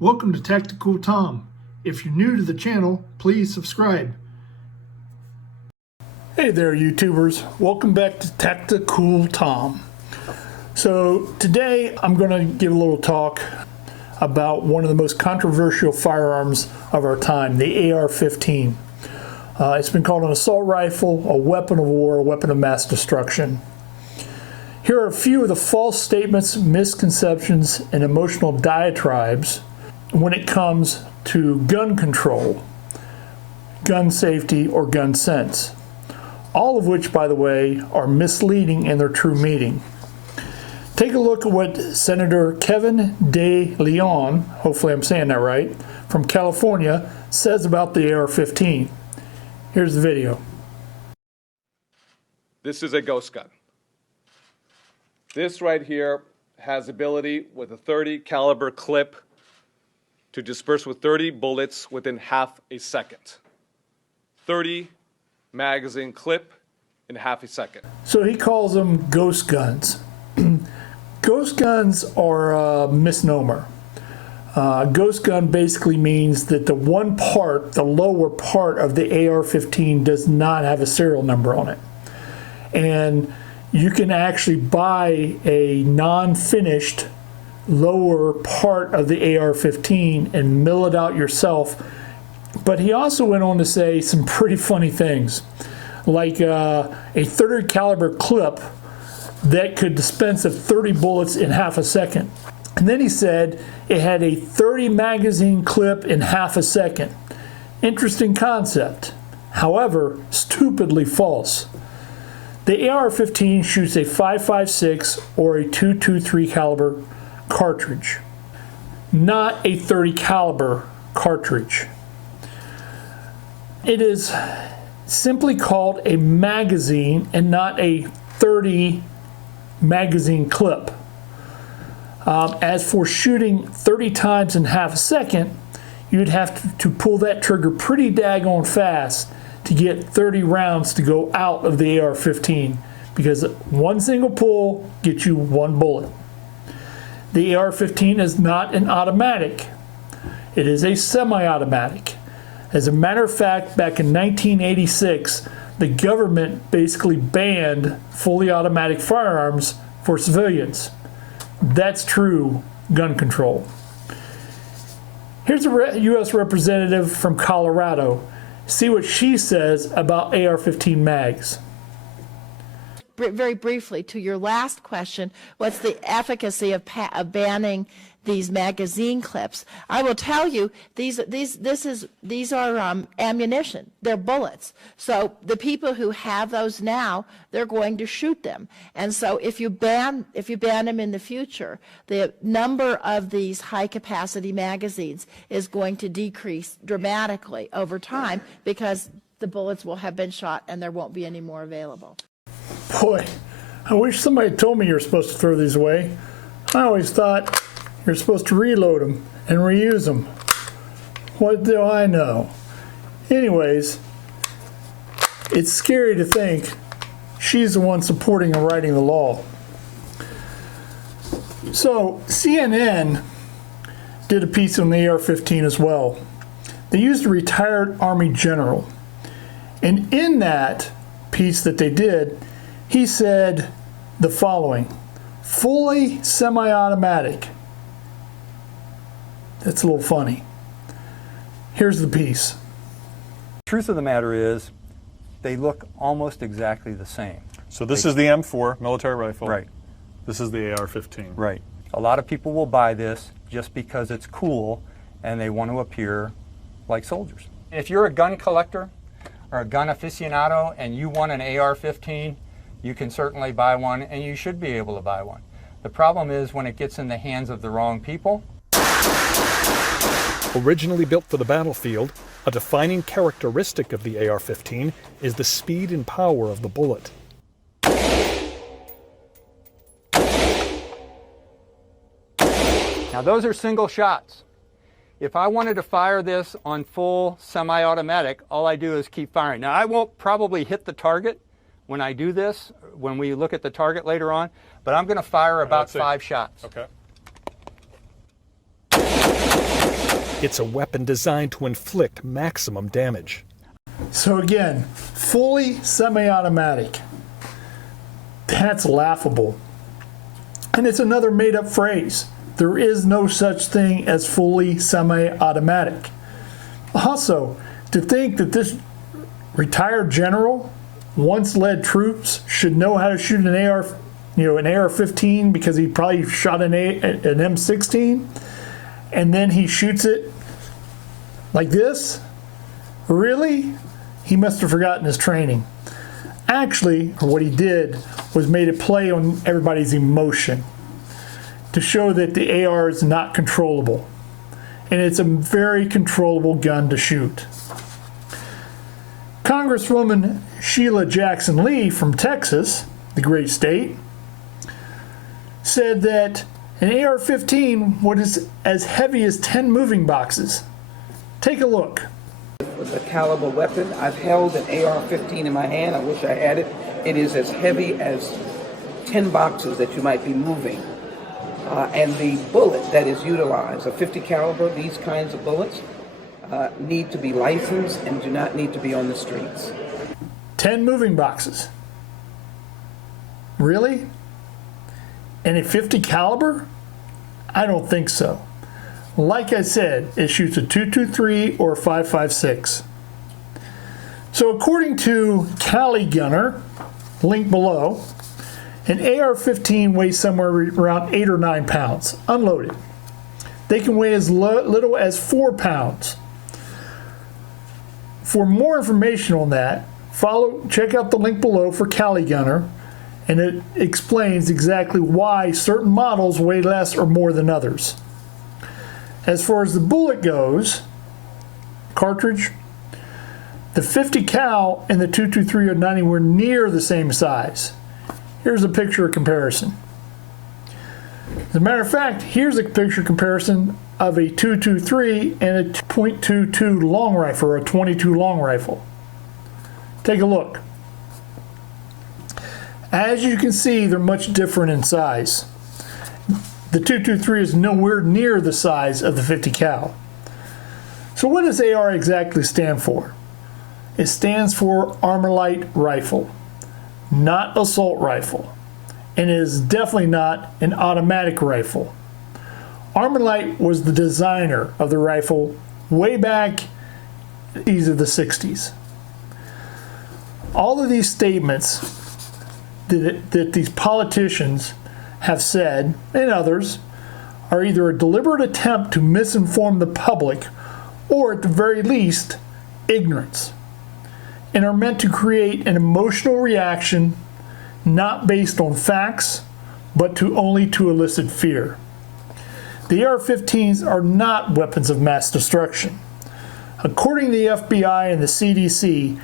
Welcome to Tactical Tom. If you're new to the channel, please subscribe. Hey there, YouTubers. Welcome back to Tactical Tom. So today I'm going to give a little talk about one of the most controversial firearms of our time, the AR-15. It's been called an assault rifle, a weapon of war, a weapon of mass destruction. Here are a few of the false statements, misconceptions, and emotional diatribes when it comes to gun control, gun safety, or gun sense. All of which, by the way, are misleading in their true meaning. Take a look at what Senator Kevin De Leon, hopefully I'm saying that right, from California, says about the AR-15. Here's the video. This is a ghost gun. This right here has ability with a .30 caliber clip to disperse with 30 bullets within half a second. 30 magazine clip in half a second. So he calls them ghost guns. Ghost guns are a misnomer. Ghost gun basically means that the one part, the lower part of the AR-15 does not have a serial number on it. And you can actually buy a non-finished lower part of the AR-15 and mill it out yourself. But he also went on to say some pretty funny things, like a .30 caliber clip that could dispense of 30 bullets in half a second. And then he said it had a 30 magazine clip in half a second. Interesting concept. However, stupidly false. The AR-15 shoots a .556 or a .223 caliber cartridge, not a .30 caliber cartridge. It is simply called a magazine and not a .30 magazine clip. As for shooting 30 times in half a second, you'd have to pull that trigger pretty daggone fast to get 30 rounds to go out of the AR-15, because one single pull gets you one bullet. The AR-15 is not an automatic. It is a semi-automatic. As a matter of fact, back in 1986, the government basically banned fully automatic firearms for civilians. That's true gun control. Here's a U.S. representative from Colorado. See what she says about AR-15 mags. Very briefly, to your last question, what's the efficacy of banning these magazine clips? I will tell you, these are ammunition. They're bullets. So the people who have those now, they're going to shoot them. And so if you ban them in the future, the number of these high-capacity magazines is going to decrease dramatically over time, because the bullets will have been shot and there won't be any more available. Boy, I wish somebody told me you're supposed to throw these away. I always thought you're supposed to reload them and reuse them. What do I know? Anyways, it's scary to think she's the one supporting and writing the law. So CNN did a piece on the AR-15 as well. They used a retired Army general. And in that piece that they did, he said the following: fully semi-automatic. That's a little funny. Here's the piece. Truth of the matter is, they look almost exactly the same. So this is the M4 military rifle. Right. This is the AR-15. Right. A lot of people will buy this just because it's cool and they want to appear like soldiers. If you're a gun collector or a gun aficionado and you want an AR-15, you can certainly buy one, and you should be able to buy one. The problem is when it gets in the hands of the wrong people. Originally built for the battlefield, a defining characteristic of the AR-15 is the speed and power of the bullet. Now those are single shots. If I wanted to fire this on full semi-automatic, all I do is keep firing. Now I won't probably hit the target when I do this, when we look at the target later on, but I'm going to fire about 5 shots. Okay. It's a weapon designed to inflict maximum damage. So again, fully semi-automatic. That's laughable. And it's another made-up phrase. There is no such thing as fully semi-automatic. Also, to think that this retired general once led troops should know how to shoot an AR-15 because he probably shot an M16, and then he shoots it like this? Really? He must have forgotten his training. Actually, what he did was made it play on everybody's emotion to show that the AR is not controllable. And it's a very controllable gun to shoot. Congresswoman Sheila Jackson Lee from Texas, the great state, said that an AR-15 was as heavy as 10 moving boxes. Take a look. With a caliber weapon, I've held an AR-15 in my hand. I wish I had it. It is as heavy as 10 boxes that you might be moving. And the bullet that is utilized, a 50 caliber, these kinds of bullets, need to be licensed and do not need to be on the streets. 10 moving boxes. Really? And a 50 caliber? I don't think so. Like I said, it shoots a .223 or a .556. So according to Cali Gunner, link below, an AR-15 weighs somewhere around 8 or 9 pounds, unloaded. They can weigh as little as 4 pounds. For more information on that, check out the link below for Cali Gunner, and it explains exactly why certain models weigh less or more than others. As far as the bullet goes, cartridge, the 50 cal and the .223 are not anywhere near the same size. Here's a picture of comparison. As a matter of fact, here's a picture comparison of a .223 and a .22 long rifle, or a .22 long rifle. Take a look. As you can see, they're much different in size. The .223 is nowhere near the size of the 50 cal. So what does AR exactly stand for? It stands for Armalite Rifle, not assault rifle, and it is definitely not an automatic rifle. Armalite was the designer of the rifle way back in the 60s. All of these statements that these politicians have said, and others, are either a deliberate attempt to misinform the public or at the very least, ignorance, and are meant to create an emotional reaction not based on facts, but only to elicit fear. The AR-15s are not weapons of mass destruction. According to the FBI and the CDC,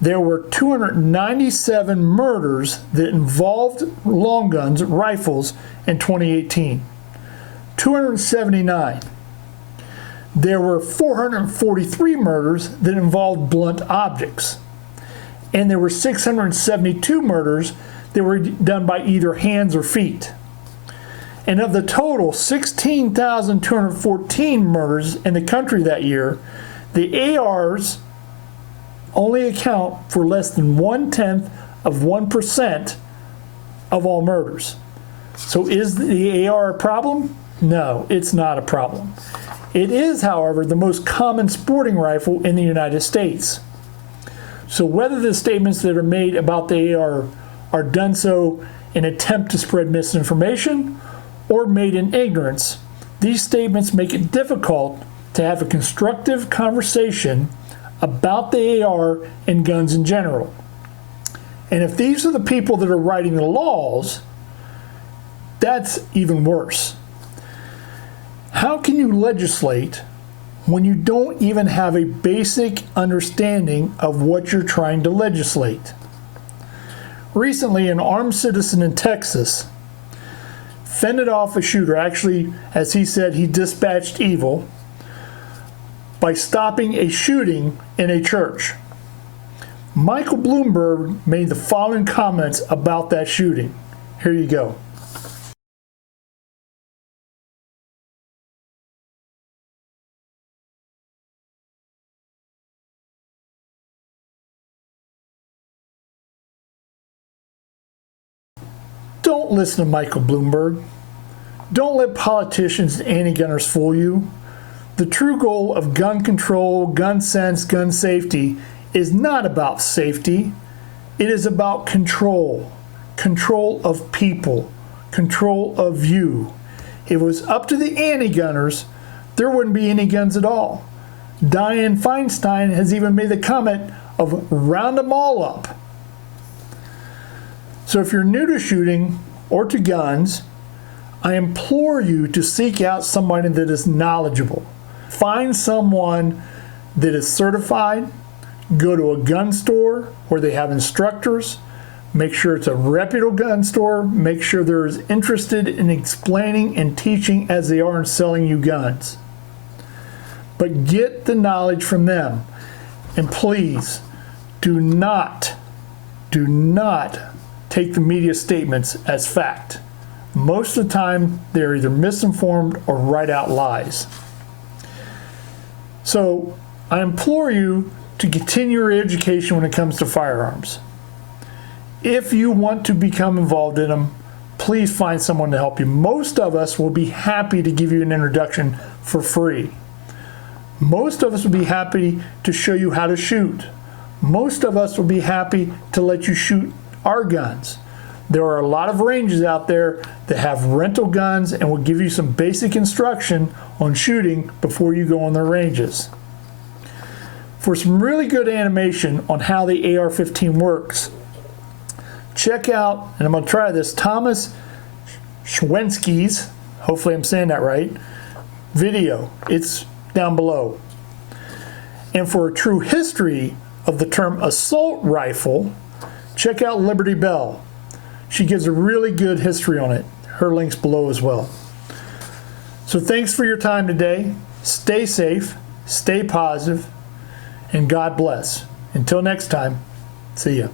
there were 297 murders that involved long guns, rifles, in 2018. 279. There were 443 murders that involved blunt objects. And there were 672 murders that were done by either hands or feet. And of the total 16,214 murders in the country that year, the ARs only account for less than 1/10 of 1% of all murders. So is the AR a problem? No, it's not a problem. It is, however, the most common sporting rifle in the United States. So whether the statements that are made about the AR are done so in an attempt to spread misinformation or made in ignorance, these statements make it difficult to have a constructive conversation about the AR and guns in general. And if these are the people that are writing the laws, that's even worse. How can you legislate when you don't even have a basic understanding of what you're trying to legislate? Recently, an armed citizen in Texas fended off a shooter. Actually, as he said, he dispatched evil by stopping a shooting in a church. Michael Bloomberg made the following comments about that shooting. Here you go. Don't listen to Michael Bloomberg. Don't let politicians and anti-gunners fool you. The true goal of gun control, gun sense, gun safety is not about safety. It is about control. Control of people. Control of you. If it was up to the anti-gunners, there wouldn't be any guns at all. Dianne Feinstein has even made the comment of round them all up. So if you're new to shooting or to guns, I implore you to seek out somebody that is knowledgeable. Find someone that is certified. Go to a gun store where they have instructors. Make sure it's a reputable gun store. Make sure they're as interested in explaining and teaching as they are in selling you guns. But get the knowledge from them. And please, do not take the media statements as fact. Most of the time, they're either misinformed or write out lies. So I implore you to continue your education when it comes to firearms. If you want to become involved in them, please find someone to help you. Most of us will be happy to give you an introduction for free. Most of us will be happy to show you how to shoot. Most of us will be happy to let you shoot our guns. There are a lot of ranges out there that have rental guns and will give you some basic instruction on shooting before you go on their ranges. For some really good animation on how the AR-15 works, check out, and I'm going to try this, Thomas Schwensky's, hopefully I'm saying that right, video. It's down below. And for a true history of the term assault rifle, check out Liberty Bell. She gives a really good history on it. Her link's below as well. So thanks for your time today. Stay safe, stay positive, and God bless. Until next time, see ya.